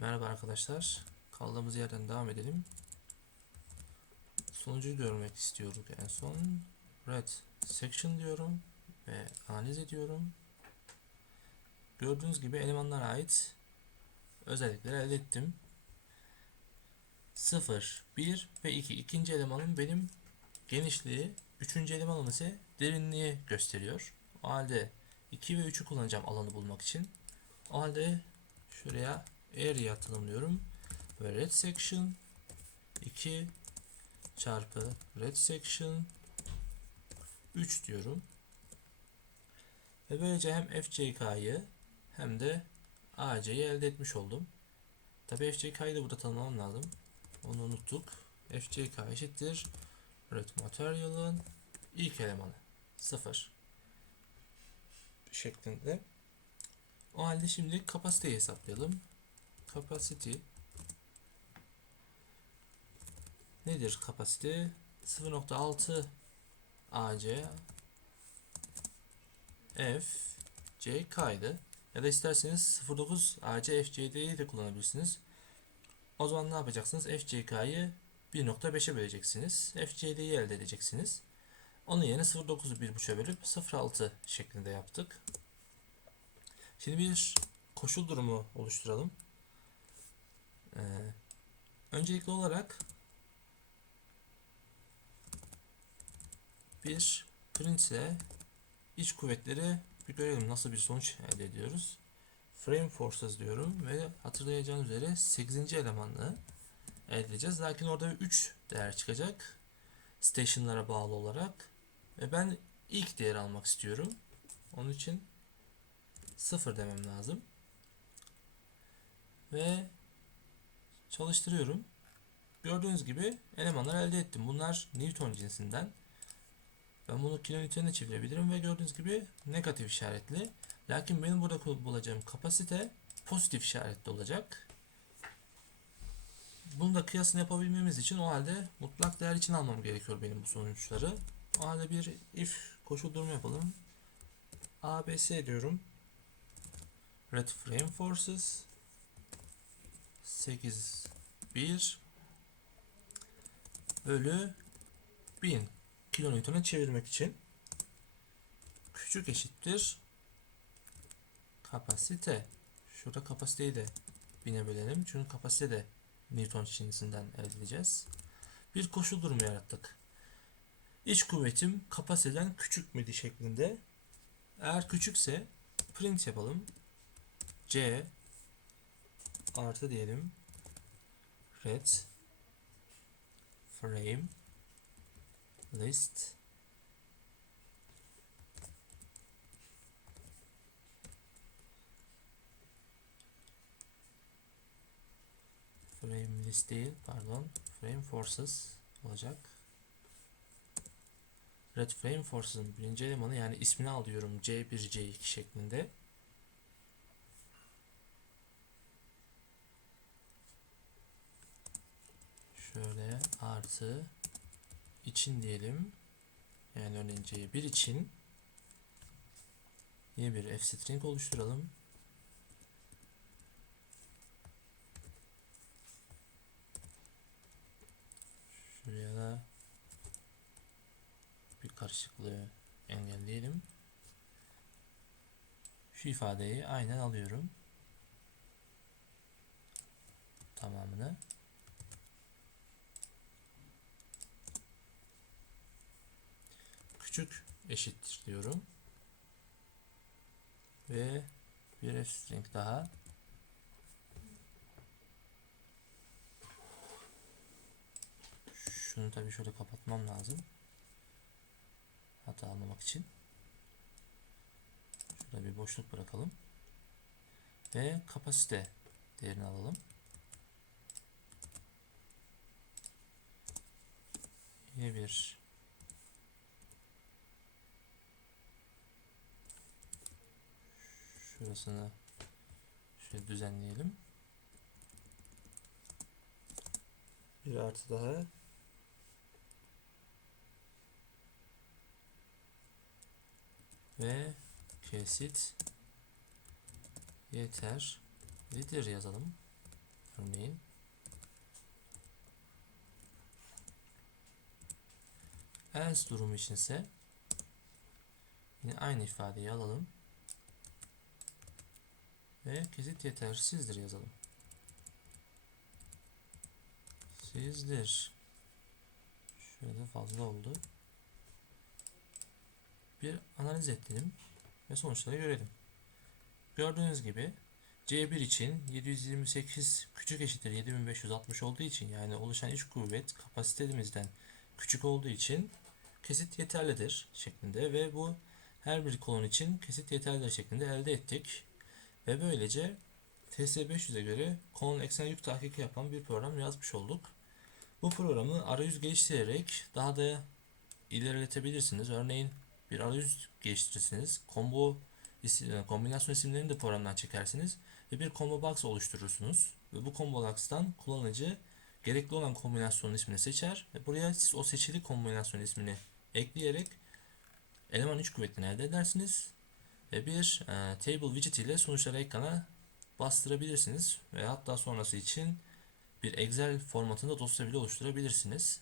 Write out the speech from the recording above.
Merhaba arkadaşlar. Kaldığımız yerden devam edelim. Sonucu görmek istiyoruz en son. Red section diyorum ve analiz ediyorum. Gördüğünüz gibi elemanlara ait özellikleri elde ettim. 0, 1 ve 2. İkinci elemanım benim genişliği, üçüncü elemanım ise derinliği gösteriyor. O halde 2 ve 3'ü kullanacağım alanı bulmak için. O halde şuraya area tanımlıyorum. Ve red section 2 çarpı red section 3 diyorum. Ve böylece hem FCK'yı hem de AC'yi elde etmiş oldum. Tabi FCK'yı da burada tanımlamam lazım. Onu unuttuk. FCK eşittir red material'ın ilk elemanı 0 şeklinde. O halde şimdi kapasiteyi hesaplayalım. Capacity nedir kapasite? 0.6 AC F C ya da isterseniz 0.9 AC FCD'yi de kullanabilirsiniz. O zaman ne yapacaksınız? FCK'yı 1.5'e böleceksiniz. FCD'yi elde edeceksiniz. Onun yerine 0.9'u 1.5'e bölüp 0.6 şeklinde yaptık. Şimdi bir koşul durumu oluşturalım. Ee, öncelikli olarak bir print ile iç kuvvetleri bir görelim nasıl bir sonuç elde ediyoruz. Frame forces diyorum ve hatırlayacağınız üzere 8. elemanını elde edeceğiz. Lakin orada 3 değer çıkacak. Station'lara bağlı olarak. Ve ben ilk değer almak istiyorum. Onun için 0 demem lazım. Ve çalıştırıyorum. Gördüğünüz gibi elemanlar elde ettim. Bunlar Newton cinsinden. Ben bunu kilonewton'a çevirebilirim ve gördüğünüz gibi negatif işaretli. Lakin benim burada bulacağım kapasite pozitif işaretli olacak. Bunu da kıyasını yapabilmemiz için o halde mutlak değer için almam gerekiyor benim bu sonuçları. O halde bir if koşul durumu yapalım. ABS diyorum. Red Frame Forces 8 1 bölü 1000 kilonewton'a çevirmek için küçük eşittir kapasite. Şurada kapasiteyi de 1000'e bölelim. Çünkü kapasite de Newton cinsinden elde edeceğiz. Bir koşul durumu yarattık. İç kuvvetim kapasiteden küçük müydü şeklinde. Eğer küçükse print yapalım. C artı diyelim. Red frame list. Frame list değil pardon. Frame forces olacak. Red frame forces'ın birinci elemanı yani ismini alıyorum C1 C2 şeklinde şöyle artı için diyelim. Yani örneğin C1 için yine bir f string oluşturalım. Şuraya da bir karışıklığı engelleyelim. Şu ifadeyi aynen alıyorum. Tamamını. Küçük eşittir diyorum. Ve bir string daha. Şunu tabii şöyle kapatmam lazım. Hata almamak için. Şurada bir boşluk bırakalım. Ve kapasite değerini alalım. Yine bir Şurasını şöyle düzenleyelim. Bir artı daha. Ve kesit yeter. Lidir yazalım. Örneğin. Else durumu içinse yine aynı ifadeyi alalım. Ve kesit yetersizdir yazalım. Sizdir. Şöyle fazla oldu. Bir analiz edelim ve sonuçları görelim. Gördüğünüz gibi C1 için 728 küçük eşittir 7560 olduğu için yani oluşan iç kuvvet kapasitemizden küçük olduğu için kesit yeterlidir şeklinde ve bu her bir kolon için kesit yeterlidir şeklinde elde ettik. Ve böylece TS500'e göre kolon eksen yük tahkiki yapan bir program yazmış olduk. Bu programı arayüz geliştirerek daha da ilerletebilirsiniz. Örneğin bir arayüz geliştirirsiniz. Combo isim- kombinasyon isimlerini de programdan çekersiniz ve bir combo box oluşturursunuz. Ve bu combo box'tan kullanıcı gerekli olan kombinasyonun ismini seçer ve buraya siz o seçili kombinasyon ismini ekleyerek eleman 3 kuvvetini elde edersiniz ve bir e, table widget ile sonuçları ekrana bastırabilirsiniz ve hatta sonrası için bir Excel formatında dosya bile oluşturabilirsiniz.